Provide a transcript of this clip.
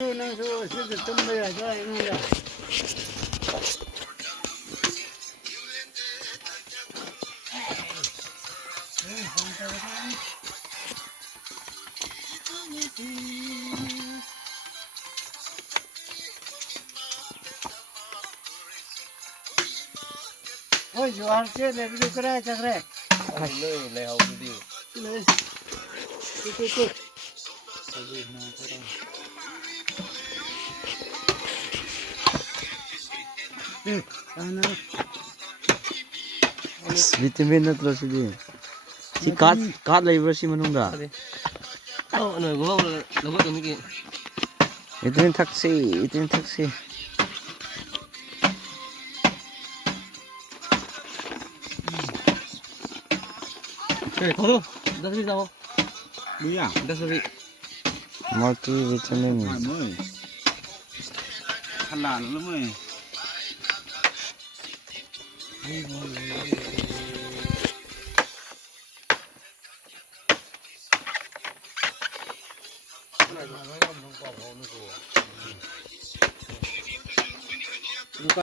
นั่งสู้สิจะตุ้มไม่ได้ด้วยนู่นแหละโอ้ยอยู่อันเจ้าเลยไปดูก็ได้จังเลยเลยเอาดีเลยตุ๊กana vitamin na terus ini. Si kat lagi bersih menunda. Oh, ano, gua lagot kami ki. Vitamin taksi. Eh, kono. Das ri sao? Iya. Das ri. Multi vitamin. Moi. Halan lu moi.